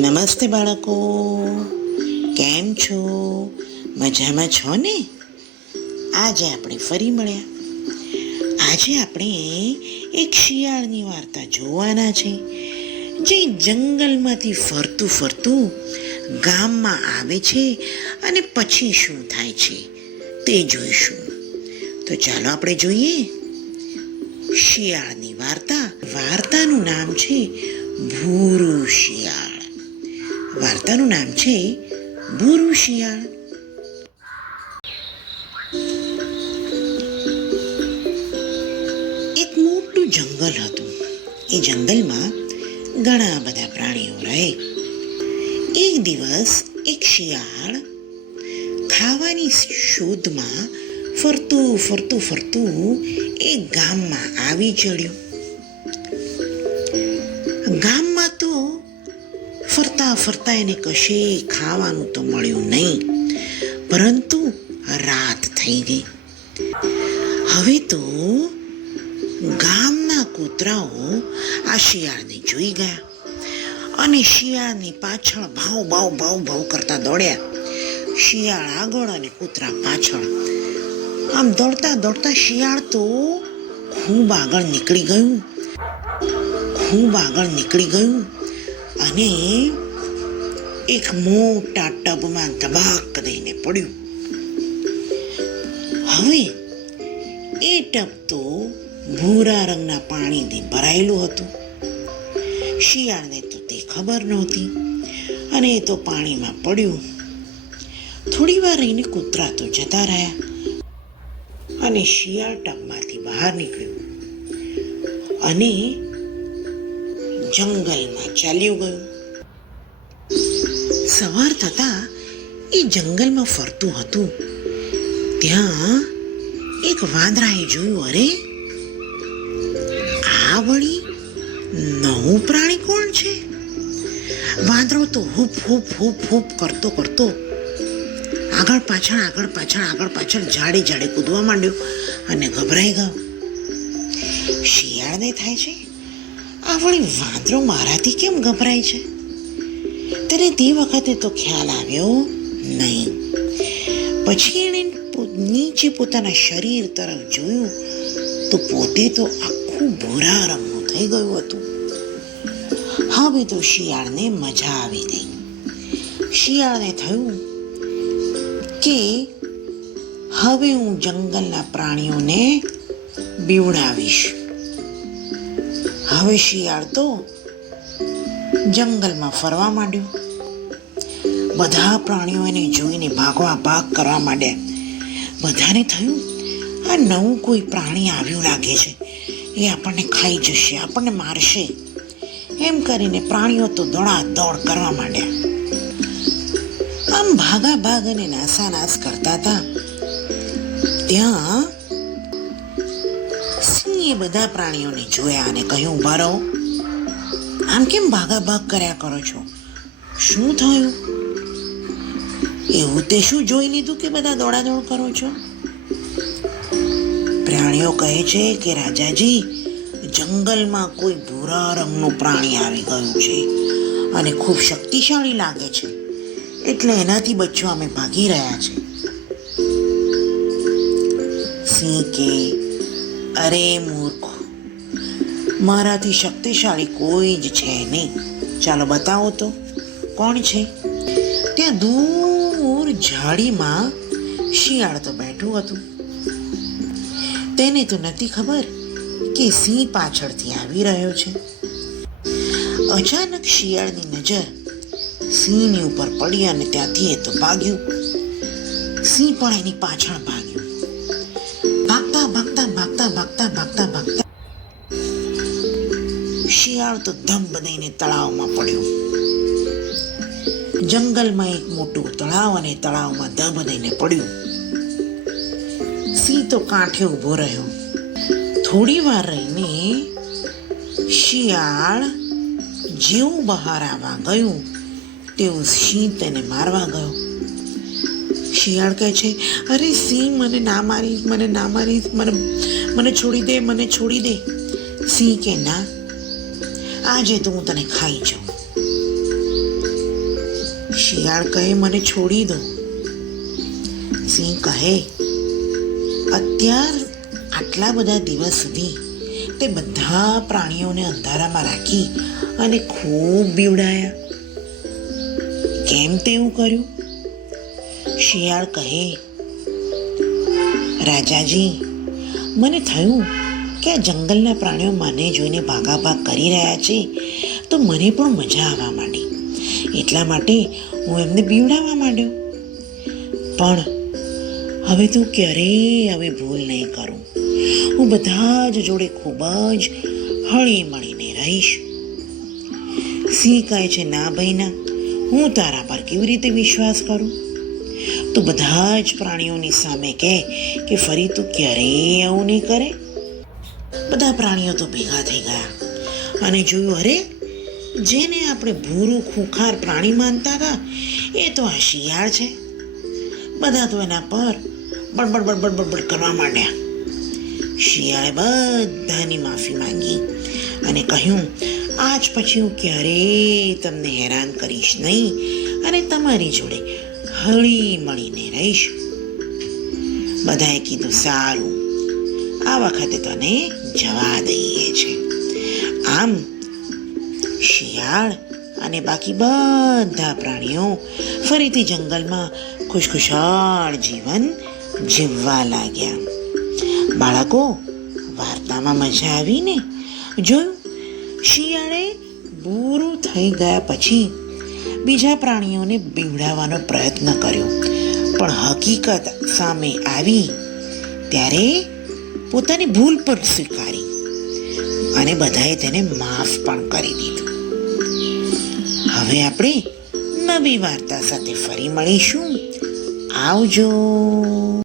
નમસ્તે બાળકો, કેમ છો? મજામાં છો ને? આજે આપણે ફરી મળ્યા. આજે આપણે એક શિયાળની વાર્તા જોવાના છે, જે જંગલમાંથી ફરતું ફરતું ગામમાં આવે છે અને પછી શું થાય છે તે જોઈશું. તો ચાલો આપણે જોઈએ શિયાળની વાર્તા. વાર્તાનું નામ છે ભૂરું શિયાળ. વાર્તાનું નામ છે ભૂરું શિયાળ. એક મોટું જંગલ હતું. એ જંગલમાં ઘણા બધા પ્રાણીઓ રહે. એક દિવસ એક શિયાળ ખાવાની શોધમાં ફરતું એ ગામમાં આવી ચડ્યું. ગામમાં તો ફરતા એને કશે ખાવાનું તો મળ્યું નહીં, પરંતુ રાત થઈ ગઈ. હવે તો ગામના કૂતરાઓ આ શિયાળને જોઈ ગયા અને શિયાળની પાછળ ભાવ કરતા દોડ્યા. શિયાળ આગળ અને કૂતરા પાછળ. આમ દોડતા શિયાળ તો ખૂબ આગળ નીકળી ગયું અને એક મોટા ટબમાં ધબાક દઈને પડ્યું. હવે એ ટબ તો ભૂરા રંગના પાણીથી ભરાયેલું હતું. શિયાળને તો તે ખબર નહોતી અને એ તો પાણીમાં પડ્યું. થોડી વાર રહીને કૂતરા તો જતા રહ્યા અને શિયાળ ટબમાંથી બહાર નીકળ્યું અને જંગલમાં ચાલ્યું ગયું. સવાર થતા એ જંગલમાં ફરતું હતું. ત્યાં એક વાંદરાએ જોયું, અરે આ વળી નવું પ્રાણી કોણ છે? વાંદરો તો હૂપ કરતો આગળ પાછળ ઝાડે કૂદવા માંડ્યો અને ગભરાઈ ગયો. શિયાળને થાય છે, આ વળી વાંદરો મારાથી કેમ ગભરાય છે? તેને તે વખતે તો ખ્યાલ આવ્યો નહીં. પછી એણે નીચે પોતાના શરીર તરફ જોયું તો પોતે તો આખું ભૂરા રંગનું થઈ ગયું હતું. હવે તો શિયાળને મજા આવી ગઈ. શિયાળને થયું કે હવે હું જંગલના પ્રાણીઓને બીવડાવીશ. હવે શિયાળ તો જંગલમાં ફરવા માંડ્યો. બધા પ્રાણીઓ એને જોઈને ભાગ કરવા માંડ્યા. બધાને થયું, આ નવું કોઈ પ્રાણી આવ્યું લાગે છે, એ આપણને ખાઈ જશે, આપણને મારશે. એમ કરીને પ્રાણીઓ તો દોડાદોડ કરવા માંડ્યા. આમ ભાગ અને નાસાનાસ કરતા હતા. ત્યાં સિંહે બધા પ્રાણીઓને જોયા અને કહ્યું, ઊભા રહો, આમ કેમ ભાગ કર્યા કરો છો? શું થયું? એવું તે શું જોઈ લીધું કે બધા દોડાદોડ કરો છો? પ્રાણીઓ કહે છે કે રાજાજી, જંગલમાં કોઈ ભૂરા રંગનું પ્રાણી આવી ગયું છે અને ખૂબ શક્તિશાળી લાગે છે, એટલે એનાથી બચવા અમે ભાગી રહ્યા છે. સિંહ કે, અરે મૂર્ખ, મારાથી શક્તિશાળી કોઈ જ છે નહીં. ચાલો બતાવો તો કોણ છે? ત્યાં દૂર ઝાડીમાં શિયાળ તો બેઠું હતું. તેને તો નથી ખબર કે સિંહ પાછળથી આવી રહ્યો છે. અચાનક શિયાળની નજર સિંહની ઉપર પડી અને ત્યાંથી એ તો ભાગ્યું. સિંહ પણ એની પાછળ ભાગ્યું. ભાગતા શિયાળ તો ધબ દઈને તળાવમાં પડ્યો. જંગલમાં એક મોટું તળાવ અને તળાવમાં ધબ દઈને પડ્યું. સિંહ તો કાંઠે ઊભો રહ્યો. થોડી વાર રહીને શિયાળ જેવું બહાર આવવા ગયું તેવું સિંહ તેને મારવા ગયો. શિયાળ કહે છે, અરે સિંહ, મને ના મારીશ, મને છોડી દે. સિંહ કે, ના, આજે તો હું તને ખાઈ જાઉં. શિયાળ કહે, મને છોડી દો. સિંહ કહે, આટલા બધા દિવસ સુધી તે બધા પ્રાણીઓને અંધારામાં રાખી અને ખૂબ બીવડાયા. કેમ તેવું કર્યું? શિયાળ કહે, રાજાજી, મને થયું કે આ જંગલના પ્રાણીઓ મને જોઈને ભાગાભાગ કરી રહ્યા છે તો મને પણ મજા આવવા માંડી. એટલા માટે હું એમને બીવડાવવા માંડ્યો. પણ હવે તું ક્યારેય આવી ભૂલ નહીં કરું. હું બધા જ જોડે ખૂબ જ હળી મળીને રહીશ. સિંહ કહે છે, ના ભાઈ ના, હું તારા પર કેવી રીતે વિશ્વાસ કરું? તું બધા જ પ્રાણીઓની સામે કહે કે ફરી તું ક્યારેય આવું નહીં કરે. બધા પ્રાણીઓ તો ભેગા થઈ ગયા અને જોયું, અરે, જેને આપણે ભૂરું ખૂંખાર પ્રાણી માનતા હતા એ તો આ શિયાળ છે. બધા તો એના પર બડબડ બડબડ બડબડ કરવા માંડ્યા. શિયાળે બધાની માફી માંગી અને કહ્યું, આજ પછી હું ક્યારેય તમને હેરાન કરીશ નહીં અને તમારી જોડે હળી મળીને રહીશ. બધાએ કીધું, સારું, આ વખતે તને જવા દઈએ છે. આમ શિયાળ અને બાકી બધા પ્રાણીઓ ફરીથી જંગલમાં ખુશખુશાલ જીવન જીવવા લાગ્યા. બાળકો, વાર્તામાં મજા આવી ને? જોયું, શિયાળે બૂરું થઈ ગયા પછી બીજા પ્રાણીઓને બીવડાવવાનો પ્રયત્ન કર્યો, પણ હકીકત સામે આવી ત્યારે પોતાની ભૂલ પણ સ્વીકારી અને બધાએ તેને માફ પણ કરી દીધું. હવે આપણે નવી વાર્તા સાથે ફરી મળીશું. આવજો.